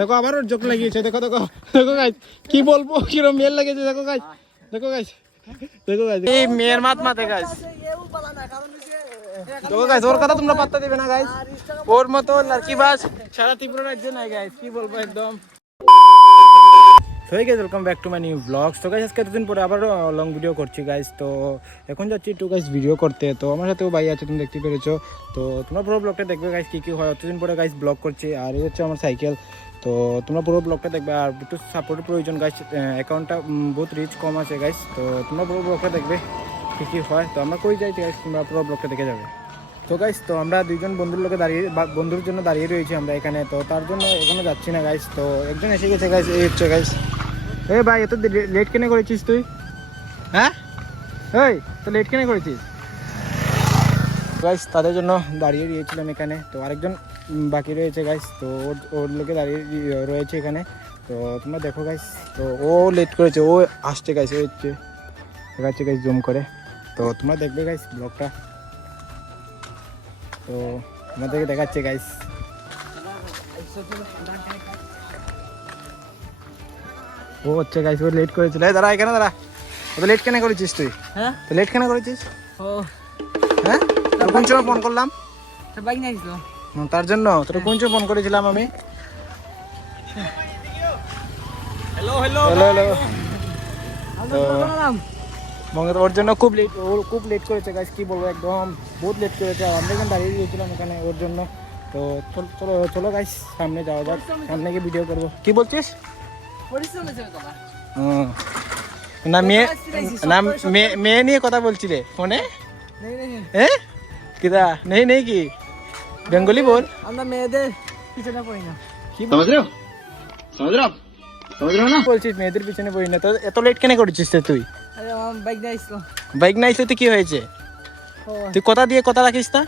দেখো আবার ওর জোক লাগিয়েছে, দেখো দেখো দেখো গাইস কি বলবো, কিরম মেল লাগিয়েছে, দেখো গাইস দেখো গাইস দেখো গাইস এই মেয়ের মাতে গাইস। দেখো গাইস ওর কথা তোমরা পাত্তা দিবে না গাইস, ওর মতো লড়কিবাজ সারা ত্রিপুরা রাজ্যে নাই গাইস, কি বলবো একদম। So guys welcome back to my new blogs. তো গাইস আজকে এতদিন পরে আবার লং ভিডিও করছি গাইস। তো এখন যাচ্ছি একটু গাইস ভিডিও করতে। তো আমার সাথেও ভাই আছে, তুমি দেখতে পেরেছো। তো তোমরা পুরো ব্লগটা দেখবে গাইস, কী কী হয়। এতদিন পরে গাইস ব্লগ করছি, আর এই হচ্ছে আমার সাইকেল। তো তোমরা পুরো ব্লগটা দেখবে, আর একটু সাপোর্টের প্রয়োজন গাইস, অ্যাকাউন্টটা বহুত রিচ কম আছে গাইস। তো তোমরা পুরো ব্লগটা দেখবে কী কী হয়। তো আমরা কই যাইছি গাইস, তোমরা পুরো ব্লগটা দেখে যাবে। তো গাইস তো আমরা দুইজন বন্ধুর জন্য দাঁড়িয়ে রয়েছি আমরা এখানে। তো তার জন্য এখনো যাচ্ছি না গাইস। তো একজন এসে গেছে গাইস, এই হচ্ছে গাইস। এ ভাই এত লেট কেন করেছিস তুই? হ্যাঁ এই তো লেট কেন করেছিস গাইস? তাদের জন্য দাঁড়িয়ে রয়েছিলাম এখানে। তো আরেকজন বাকি রয়েছে গাইস, তো ওর লোকে দাঁড়িয়ে রয়েছে এখানে। তো তোমরা দেখো গাইস, তো ও লেট করেছে, ও আসছে গাইস, ও হচ্ছে দেখাচ্ছে গাইস জুম করে। তো তোমরা দেখবে গাইস ব্লগটা। তো তোমাদেরকে দেখাচ্ছে গাইস। ও হচ্ছে গাইস, ও লেট করেছিল। দাঁড়া এখানে দাঁড়া, তো লেট কেন করেছিস তুই? হ্যাঁ তো লেট কেন করেছিস? ও হ্যাঁ তোর কোন সময় ফোন করলাম? বাইক নিয়ে আসলো তার জন্য। তোর কোন সময় ফোন করেছিলাম আমি? Hello hello hello hello. তো ওর জন্য খুব লেট করেছে গাইস, কি বলবো একদম বহুত লেট করেছে। আমরা এখানে দাঁড়িয়ে গিয়েছিলাম এখানে ওর জন্য। তো চলো চলো গাইস সামনে যাওয়া যাক, সামনে গিয়ে ভিডিও করবো। কি বলছিস? না মেয়ে নিয়ে কথা বলছিলে ফোনে? হ্যাঁ কিদা নেই নেই কি বেঙ্গলি বল। আমরা মেয়েদের পিছনে পড়ি না, কি বলছিস? মেয়েদের পিছনে পড়ি না। তো এত লেট কেন করেছিস তুই? বাইক না আসলে তো কি হয়েছে? তুই কথা দিয়ে কথা রাখিস না?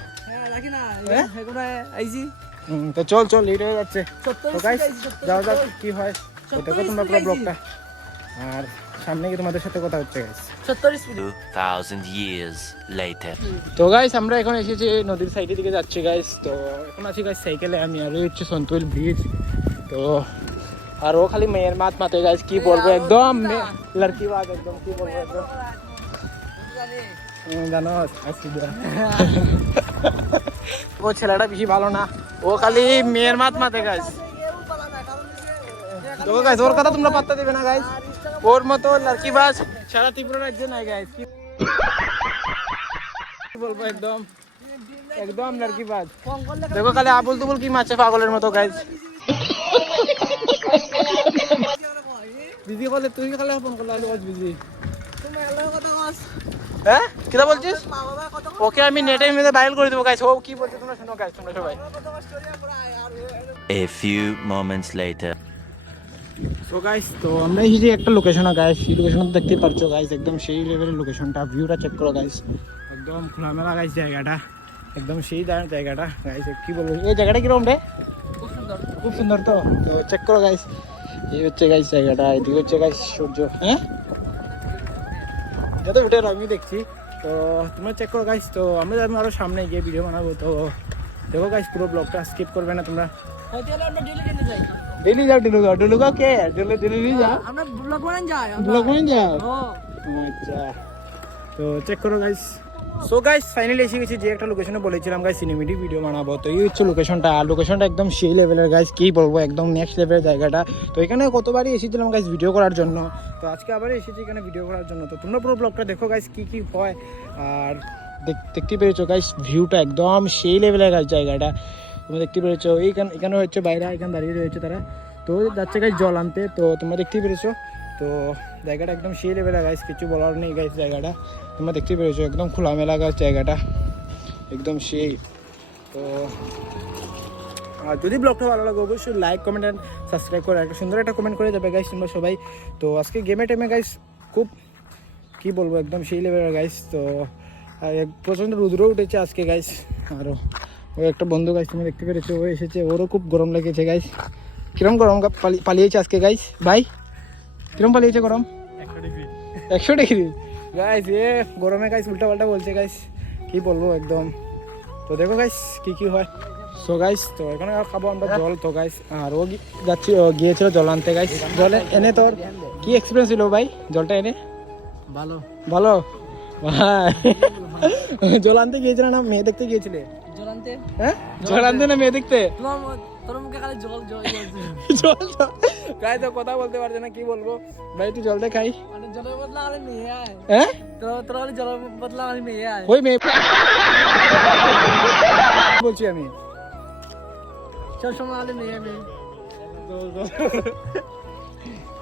তো চল চল লেট হয়ে যাচ্ছে। যাও যাও কি হয় দেখো তোমরা পুরো ব্লগটা, আর সামনে গিয়ে তোমাদের সাথে কথা হচ্ছে গাইস। 2000 years later. তো গাইস আমরা এখন এসেছি নদীর সাইডের দিকে যাচ্ছি গাইস। তো এখন আছি গাইস সাইকেলে আমি, আর হচ্ছে সন্তুল ব্রিজ। তো আর ও খালি মেয়ের মাতে গাইস, কি বলবো একদম লড়কিবাজ একদম, কি বলবো একদম জানো। ও ছেলেটা বেশি ভালো না, ও খালি মেয়ের মাতে গাইস। তো গাইস ওর কথা তোমরা পাত্তা দিবে না গাইস, ওর মতো লড়কিবাজ সারা ত্রিপুরা রাজ্যে নাই গাইস, কি বলবো একদম একদম লড়কিবাজ। দেখো খালি আবুল তুবুল কি মাছে পাগলের মতো গাইস। বিজি বলে তুই খালি ফোন করলে বিজি। হ্যাঁ কিটা বলছিস? ওকে আমি নেটের মধ্যে ভাইরাল করে দেবো গাইস। ও কি বলছে তোমরা শোনো গাইস, তোমরা সবাই। A few moments later. তো গাইস তো আমরা এসেছি একটা লোকেশনে গাইস, এই লোকেশনটা দেখতে পাচ্ছ গাইস, একদম সেই লেভেলের লোকেশনটা। ভিউটা চেক করো গাইস, একদম খোলামেলা গাইস জায়গাটা, একদম সেই দাঁড়ানো জায়গাটা গাইস। কি বলবো এই জায়গাটা কিরকম রে? খুব সুন্দর, খুব সুন্দর। তো চেক করো গাইস, এই হচ্ছে গাইস জায়গাটা, এদিকে হচ্ছে গাইস সূর্য। হ্যাঁ এটা তো উঠে আমি দেখছি। তো তোমরা চেক করো গাইস। তো আমরা যাবো আরো সামনে গিয়ে ভিডিও বানাবো। তো দেখো গাইস পুরো ব্লগটা স্কিপ করবে না তোমরা। ডেলি যাও ডেলুগা কে ডেলি যাও, আমরা ব্লগ বানান যাও। আচ্ছা তো চেক করো গাইস। সো গাইস ফাইনালি এসে গেছি যে একটা লোকেশনে বলেছিলাম গাইস সিনেমেটিক ভিডিও বানাবো। তো এই হচ্ছে লোকেশনটা, আর লোকেশনটা একদম সেই লেভেলের গাইস, কি বলবো একদম নেক্সট লেভেলের জায়গাটা। তো এখানে কতবারই এসেছিলাম গাইস ভিডিও করার জন্য, তো আজকে আবার এসেছি এখানে ভিডিও করার জন্য। তো তোমরা পুরো ব্লগটা দেখো গাইস কি কি হয়, আর দেখতে পেরেছো গাইস ভিউটা একদম সেই লেভেলের গাইস জায়গাটা তোমরা দেখতে পেরেছো। এখানে হচ্ছে বাইরে এখানে দাঁড়িয়ে রয়েছে তারা, তো যাচ্ছে গাইস জল আনতে। তো তোমরা দেখতেই পেরেছো। তো জায়গাটা একদম সেই লেভেলের গাইস, কিছু বলার নেই গাইস। জায়গাটা তোমরা দেখতে পেরেছো একদম খোলামেলা গাছ জায়গাটা, একদম সেই। তো আর যদি ব্লগটা ভালো লাগে অবশ্যই লাইক কমেন্ট অ্যান্ড সাবস্ক্রাইব করে একটা সুন্দর একটা কমেন্ট করে যাবে গাইস তোমরা সবাই। তো আজকে গেমে টেমে গাইস খুব কি বলবো একদম সেই লেভেলের গাইস। তো প্রচণ্ড রুদ্র উঠেছে আজকে গাইস। আরও ও একটা বন্ধু গাইস তুমি দেখতে পেরেছো, ও এসেছে, ওরও খুব গরম লেগেছে গাইস। কিরম গরম পালিয়েছে আজকে গাইস? ভাই কিরম পালিয়েছে গরম? 100 ডিগ্রি গাইস। এ গরমে গাইস উল্টা পাল্টা বলছে গাইস, কি বলবো একদম তো দেখো গাইস কি হয়। সো গাইস তো এখানে আর খাবো আমরা জল। তো গাইস আর ও গিয়েছিল জল আনতে গাইস। জলে এনে তোর কি এক্সপিরিয়েন্স ছিল ভাই জলটা এনে? ভালো ভালো ভাই। জল আনতে গিয়েছিলে না মেয়ে দেখতে গিয়েছিলে? জল আনতে? হ্যাঁ জল আনতে না মেয়ে দেখতে? তোর মুখে খালি জল জল জল গাইস তো কথা বলতে পারছে না, কি বলবো ভাই। একটু জলটা খাই। মানে জলের বদলা আলে মেয়ে আয়। হ্যাঁ তোর খালি জলের বদলা আলে মেয়ে আয়। ওই মেয়ে বলছি আমি সব সময় আলে মেয়ে মেয়ে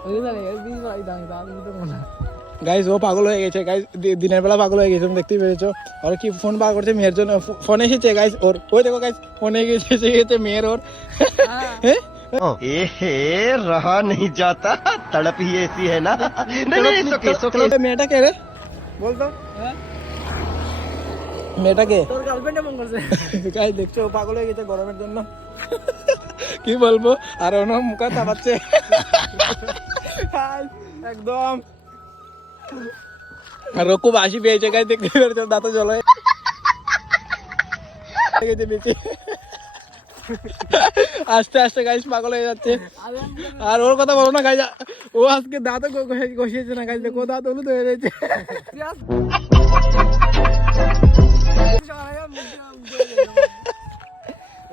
ওই জানি এই দিন ভাই দাঁড়ি দাঁড়ি তো মনে গাইস ও পাগল হয়ে গেছে গাইস, দিনের বেলা পাগল হয়ে গেছে, তুমি দেখতেই পেরেছো। আর কি ফোন বার করছে মেয়ের জন্য, ফোন এসেছে গাইস ওর। ওই দেখো গাইস ফোনে এসেছে মেয়ের ওর। হ্যাঁ रहा नहीं जाता तड़प ही ऐसी है ना মেয়েটা কে রে বলতো? মেয়েটা কে? তোর গার্লফ্রেন্ডে ফোন করছে গাইস দেখছো ও পাগল হয়ে গেছে গরমের জন্য। কি বলবো, আর ওর মুখে চাপাচ্ছে একদম। আর ও খুব হাসি পেয়েছে গাইস, দেখতে পেরেছো দাঁতে জল হয়ে গেছে বেশি। আস্তে আস্তে গাইস পাগল হয়ে যাচ্ছে। আর ওর কথা বলো না গাইস, ও আজকে দাঁতও ঘষিয়েছে না গাইস, দেখো দাঁত হলুদ হয়ে গেছে।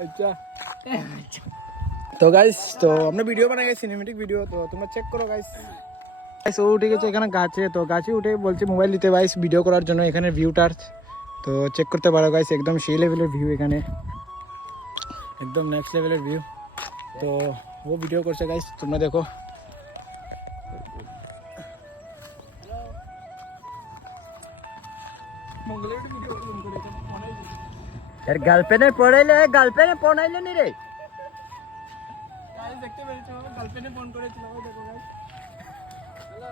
আচ্ছা তো গাইস তো আমরা ভিডিও বানাই গাইস, সিনেমেটিক ভিডিও, তো তোমরা চেক করো গাইস। গাইস ও উঠে গেছে এখানে গাছে, তো গাছে উঠে বলছে মোবাইল দিতে গাইস ভিডিও করার জন্য। এখানে ভিউটার তো চেক করতে পারো গাইস, একদম সেই লেভেলের ভিউ এখানে, একদম নেক্সট লেভেলের ভিউ। তো ও ভিডিও করছে গাইস, তোমরা দেখো। यार गर्लफ्रेंड पढ़ाइले नहीं रे গাইস দেখতে পেরেছো গার্লফ্রেন্ডে ফোন করেছিল, ওই দেখো গাইস। হ্যালো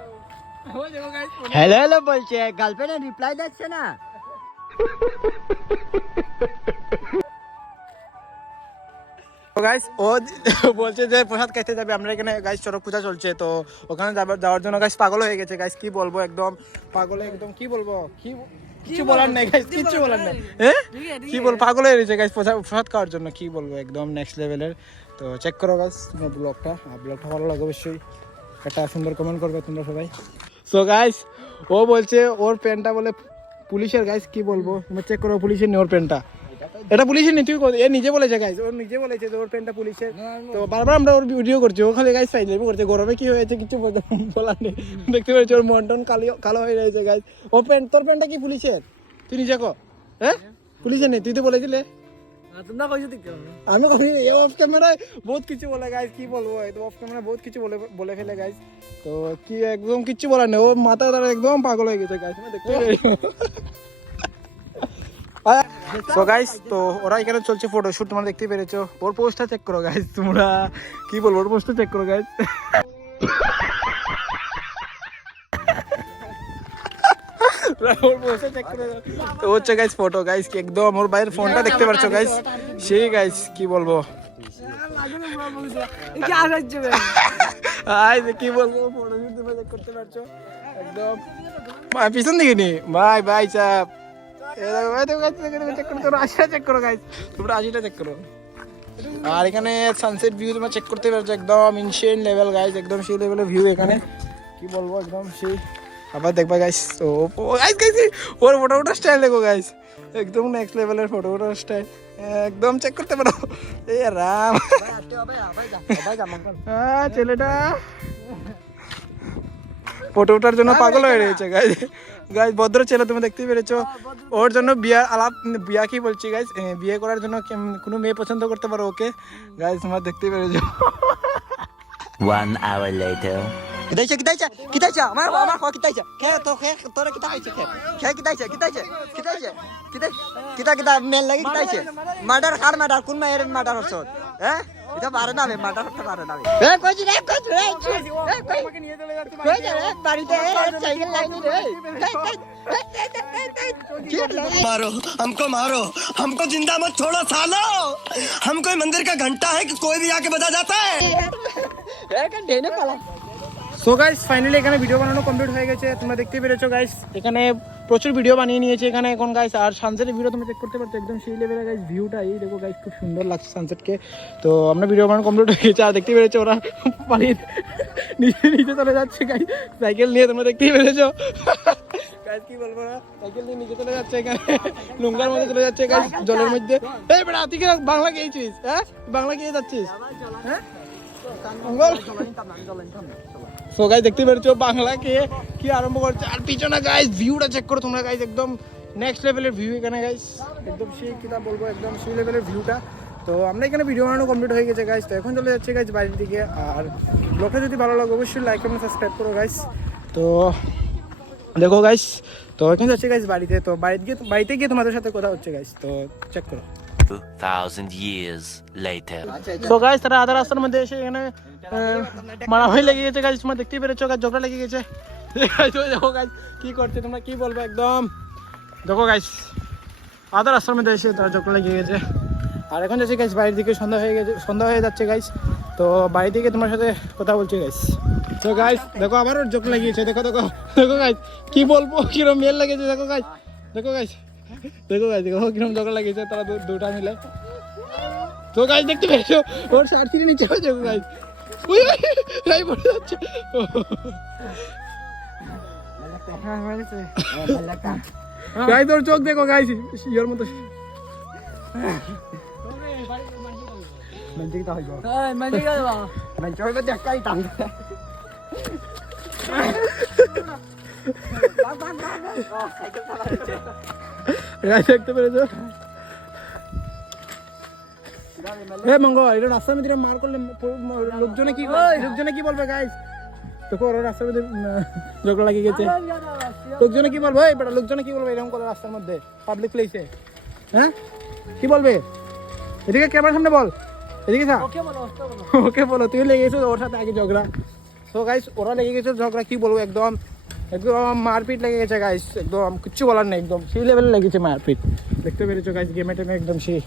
ওই দেখো গাইস। हेलो हेलो বলছে গার্লফ্রেন্ড রিপ্লাই দিচ্ছে না। তো গাইস ও বলছে যে প্রসাদ খাইতে যাবে, আমরা এখানে গাইস চড়ক পূজা চলছে, তো ওখানে যাওয়ার জন্য গাইস পাগল হয়ে গেছে গাইস। কি বলবো একদম পাগল, একদম কি বলবো, কিছু বলার নেই গাইস, কিছু বলার নেই। হ্যাঁ কি বল, পাগল হয়ে গেছে গাইস প্রসাদ খাওয়ার জন্য। কি বলবো একদম নেক্সট লেভেলের। তো চেক করো গাইস তোমার ব্লগটা, আর ব্লগটা ভালো লাগে অবশ্যই একটা সুন্দর কমেন্ট করবে তোমরা সবাই। সো গাইস ও বলছে ওর প্যান্টটা বলে পুলিশের গাইস, কি বলবো তোমরা চেক করো, পুলিশের নেই ওর প্যান্টটা। এটা পুলিশের নি, তুই এ নিজে বলেছে গাইস, ও নিজে বলেছে যে ওর প্যান্টটা পুলিশের। তো বারবার আমরা ওর ভিডিও করছি, ও খালি গাইস ফাইজলামি করছে। গরমে কি হয়েছে কিছু বলার নেই, দেখতে পেরেছি ওর মন্টন কালো হয়ে রয়েছে গাইস। ও প্যান্ট, তোর প্যান্টটা কি পুলিশের? তুই নিজে কো। হ্যাঁ পুলিশের নেই, তুই তো বলেছিলে। তোমরা কইছো ঠিক আমি অফ ক্যামেরায় বহুত কিছু বলে গাইস, কি বলবো অফ ক্যামেরায় বহুত কিছু বলে ফেলে গাইস। তো কি একদম কিচ্ছু বলার নেই, ও মাথা দ্বারা একদম পাগল হয়ে গেছে গাইস, আমি দেখতে পেরেছি। সো গাইস তো ওরা এখানে চলছে ফটোশুট, তোমরা দেখতে পেরেছো। ওর পোস্টটা চেক করো গাইস, তোমরা কি বলবো, ওর পোস্টটা চেক করো গাইস। ওর পোস্টটা চেক করো তো হচ্ছে গাইস ফটো গাইস, কি একদম ওর ভাইয়ের ফোনটা দেখতে পারছো গাইস, সেই গাইস কি বলবো। কি বলবো ফটোশুট তোমরা চেক করতে পারছো একদম পিছন দিকে নি ভাই ভাই চাপ। চেক করো গাইস, তোমরা 80টা চেক করো। আর এখানে সানসেট ভিউ তোমরা চেক করতে পারছো, একদম ইনশেন লেভেল গাইস, একদম সেই লেভেলের ভিউ এখানে, কি বলবো একদম সেই। আবার দেখবা গাইস তো গাইস ওর ফটো ওঠার স্টাইল দেখো গাইস, একদম নেক্সট লেভেলের ফটো ওঠার স্টাইল, একদম চেক করতে পারো। এ রাম ছেলেটা ফটো ওঠার জন্য পাগল হয়ে রয়েছে গাইস। গাইস ভদ্র ছেলে তুমি দেখতেই পেরেছো, ওর জন্য বিয়া কি বলছি গাইস, বিয়ে করার জন্য কোনো মেয়ে পছন্দ করতে পারো ওকে গাইস, তোমরা দেখতেই পেরেছো। 1 hour later. কিতাইছে আমার খা কিতাইছে খে তো খে তোরে কিতা হইছে খে কিতা মেল লাগি কিতাইছে মার্ডার কোন মায়ের মার্ডার হচ্ছে হ্যাঁ এটা পারে না মার্ডার করতে পারে না এ কইছি রে আমাকে নিয়ে চলে যাচ্ছে বাড়িতে সাইকেল লাইনি রে मारो हमको जिंदा मत छोड़ो सालो, हम कोई मंदिर का घंटा है कि कोई भी आके बजा जाता है। সো গাইস ফাইনালি এখানে ভিডিও বানানো কমপ্লিট হয়ে গেছে, তোমরা দেখতে পেরেছো গাইস এখানে প্রচুর ভিডিও বানিয়ে নিয়েছে এখানে এখন গাইস। আর সানসেটের ভিডিও তোমরা চেক করতে পারছো, একদম সেই লেভেলের গাইস ভিউটা, এই দেখো গাইস খুব সুন্দর লাগছে সানসেটকে। তো আমরা ভিডিও বানানো কমপ্লিট হয়ে গেছে, আর দেখতে পেরেছো ওরা পানির নিচে নিচে চলে যাচ্ছে গাইস সাইকেল নিয়ে, তোমরা দেখতেই পেরেছো গাইস। কি বলবো না, সাইকেল নিয়ে নিচে চলে যাচ্ছে এখানে, লুঙ্গার মধ্যে চলে যাচ্ছে গাইস জলের মধ্যে। এই বেটা তুই কি বাংলা গিয়েছিস? হ্যাঁ বাংলা গিয়ে যাচ্ছিস? হ্যাঁ সো গাইস দেখতে পেরেছো বাংলা কে কি আরম্ভ করছে। আর পিছনে গাইস ভিউটা চেক করো তোমরা গাইস, একদম নেক্সট লেভেলের ভিউ এখানে গাইস, একদম সেই কিটা বলবো, একদম সেই লেভেলের ভিউটা। তো আমরা এখানে ভিডিও বানানো কমপ্লিট হয়ে গেছে গাইস, তো এখন চলে যাচ্ছে গাইস বাড়ির দিকে। আর ব্লগটা যদি ভালো লাগে অবশ্যই লাইক কমেন্ট সাবস্ক্রাইব করো গাইস। তো দেখো গাইস, তো এখন যাচ্ছে গাইস বাড়িতে, তো বাড়িতে গিয়ে তোমাদের সাথে কথা হচ্ছে গাইস, তো চেক করো। 2000 years later. তো গাইস তারা আধা রাস্তার মধ্যে এসে এখানে মারামারি লেগে গেছে গাইস, তোমরা দেখতেই পেরেছো গাইস, ঝগড়া লেগে গেছে। দেখো গাইস কি করছে, তোমরা কি বলবো, একদম দেখো গাইস আধা রাস্তার মধ্যে এসে তারা ঝগড়া লেগে গেছে। আর এখন যাচ্ছে গাইস বাড়ির দিকে, সন্ধ্যা হয়ে গেছে, সন্ধ্যা হয়ে যাচ্ছে গাইস। তো বাড়ি থেকে তোমার সাথে কথা বলছি গাইস। তো গাইস দেখো আবারও ঝগড়া লাগিয়েছে, দেখো দেখো দেখো গাইস কি বলবো, কিরম মেল লেগেছে দেখো গাইস, দেখো গাইস দেখো গাইস দেখো কিরম ঝগড়া লাগিয়েছে তারা দুটা মিলে। তো গাইস দেখতে পেয়েছো ওর সার্থি নিচে হয়ে যাবে গাইস, ওই গাই পড়ে যাচ্ছে। গাইস ওর চোখ দেখো গাইস, ইয়োর মতো দেখতে পেরেছো। মঙ্গল এটা রাস্তার মধ্যে মার করলে লোকজনে কি বলবে গাইস? দেখো ওরা রাস্তার মধ্যে ঝগড়া লাগিয়ে গেছে, লোকজনে কি বলবে? বেটা লোকজনে কি বলবে এরকম করে রাস্তার মধ্যে পাবলিক প্লেসে? হ্যাঁ কি বলবে? এদিকে ক্যামেরার সামনে বল, এদিকে যা, ওকে বলো তুই লেগে গেছো ওর সাথে আগে ঝগড়া। তো গাইস ওরা লেগে গেছে ঝগড়া, কি বলবো, একদম একদম মারপিট লেগে গেছে গাইস, একদম কিচ্ছু বলার নেই, একদম সেই লেভেলে লেগেছে মারপিট, দেখতে পেরেছো গাইস গেমে টেমে একদম সেই।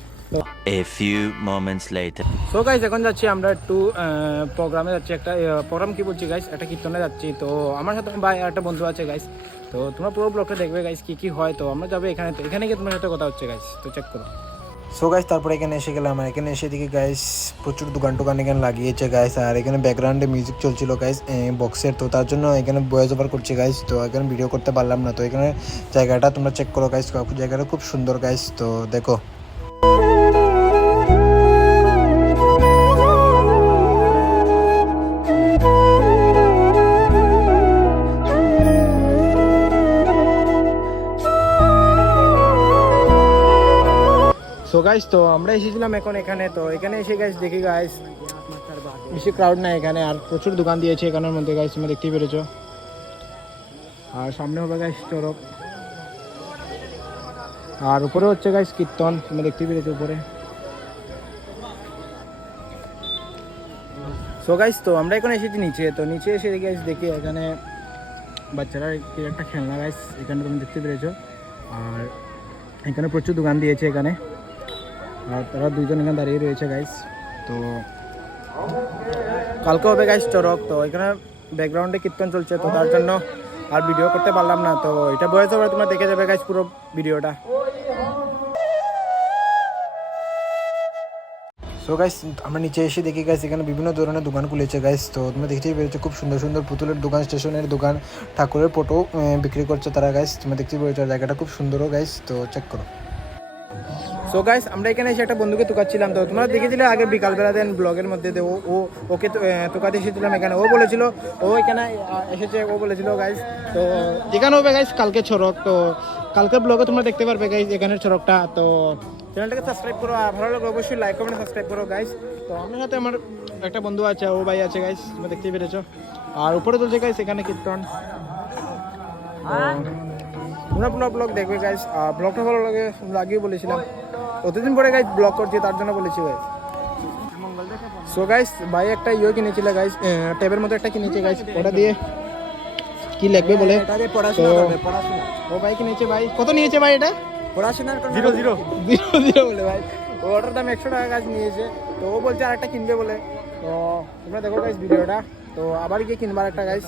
A few moments later. So guys এখন যাচ্ছি আমরা একটু প্রোগ্রামে যাচ্ছি, একটা প্রোগ্রাম কি বলছি গাইস, একটা কীর্তনে যাচ্ছি। তো আমার সাথে ভাই একটা বন্ধু আছে গাইস, তো তোমরা পুরো ব্লগটা দেখবে গাইস কি কি হয়। তো আমরা যাবো এখানে, তো এখানে গিয়ে তোমার সাথে কথা হচ্ছে গাইস, তো চেক করো। সো গাইস তারপরে এখানে এসে গেলাম, আর এখানে এসে দিকে গাইস প্রচুর দোকান টোকান এখানে লাগিয়েছে গাইস। আর এখানে ব্যাকগ্রাউন্ডে মিউজিক চলছিল গাইস বক্সের, তো তার জন্য এখানে ভয়েস ওভার করছে গাইস, তো এখানে ভিডিও করতে পারলাম না। তো এখানে জায়গাটা তোমরা চেক করো গাইস, জায়গাটা খুব সুন্দর গাইস, তো দেখো। সো গাইস তো আমরা এসেছিলাম এখন এখানে, তো এখানে এসে গাইস দেখি গাইস বেশি ক্রাউড নাই এখানে, আর প্রচুর দোকান দিয়েছে এখানের মধ্যে গাইস, তুমি দেখতেই পেরেছো। আর সামনে হবে গাইস চরক, আর উপরে হচ্ছে গাইস কীর্তন, তুমি দেখতেই পেরেছো উপরে। সো গাইস তো আমরা এখন এসেছি নিচে, তো নিচে এসে গাইস দেখি এখানে বাচ্চারা কি একটা খেলনা গাইস এখানে তুমি দেখতে পেরেছো। আর এখানে প্রচুর দোকান দিয়েছে এখানে, আর তারা দুইজন এখানে দাঁড়িয়ে রয়েছে গাইস। তো কালকে হবে গাইস চরক, তো এখানে ব্যাকগ্রাউন্ডে কীর্তন চলছে, তো তার জন্য আর ভিডিও করতে পারলাম না। তো এটা ভয়েস ওভার তোমরা দেখে যাবে গাইস পুরো ভিডিওটা। সো গাইস আমরা নিচে এসে দেখি গাইস এখানে বিভিন্ন ধরনের দোকান খুলেছে গাইস, তো তোমরা দেখতেই পেরেছো খুব সুন্দর সুন্দর পুতুলের দোকান, স্টেশনের দোকান, ঠাকুরের ফটো বিক্রি করছে তারা গাইস, তোমরা দেখতেই পেরেছো জায়গাটা খুব সুন্দরও গাইস, তো চেক করো। সো গাইস আমরা এখানে এসে একটা বন্ধুকে তোকাচ্ছিলাম, তো তোমরা দেখেছিলে আগে বিকালবেলা দেন ব্লগের মধ্যে ওকে তোকাতে এসেছিলাম এখানে, ও বলেছিল ও এখানে এসেছে, ও বলেছিল গাইস। তো এখানে হবে গাইস কালকে চরক, তো কালকের ব্লগে তোমরা দেখতে পারবে গাইস এখানের চরকটা। তো চ্যানেলটাকে সাবস্ক্রাইব করো, আর ভালো লাগলে অবশ্যই লাইক কমেন্ট সাবস্ক্রাইব করো গাইস। তো আমার সাথে আমার একটা বন্ধু আছে, ও ভাই আছে গাইস, তোমরা দেখতেই পেরেছো। আর উপরে চলছে গাইস এখানে কীর্তন, তোমরা পুরো ব্লগ দেখবে গাইস। ব্লগটা ভালো লাগিয়ে বলেছিলাম, অতদিন পরে গাইস ব্লগ করছি তার জন্য বলেছি গাইস। সো গাইস ভাই একটা কিনেছিল গাইস, ট্যাবের মতো একটা কিনেছে গাইস, ওটা দিয়ে কি লিখবে বলে ও ভাই কিনেছে ভাই। কত নিয়েছে ভাই এটা? পড়াশোনার 0 বলে ভাই, ওটার দাম 100 টাকা গাছ নিয়েছে, তো ও বলছে আরেকটা কিনবে বলে। তো তোমরা দেখো গাইস ভিডিওটা। তো আবার গিয়ে কিনবার একটা গাইস।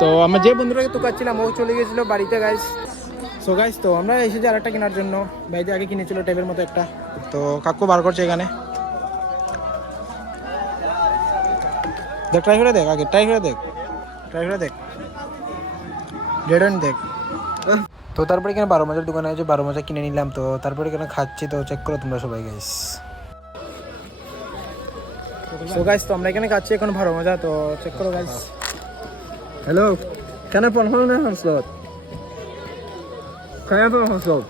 তো আমরা যে বন্ধুটাকে তুকাচ্ছিলাম ও চলে গেছিল বাড়িতে গাইস। সো গাইস তো আমরা এসেছি আর একটা কেনার জন্য। ভাই আগে কিনেছিল টেপের মতো একটা, তো কাকু বার করছে এখানে। দেখ ট্রাই করে দেখ, আগে ট্রাই করে দেখ, ট্রাই করে দেখ, ডেডন দেখ। তো তারপরে এখানে 12 মজার দোকানে আছে, 12 মজা কিনে নিলাম। তো তারপরে এখানে খাচ্ছি, তো চেক করো তোমরা সবাই গাইস। সো গাইস তো আমরা এখানে খাচ্ছি এখন 12 মজা, তো চেক করো guys. Hello, kan jag få en hållning, Hans Lott? Kan jag få en Hans Lott?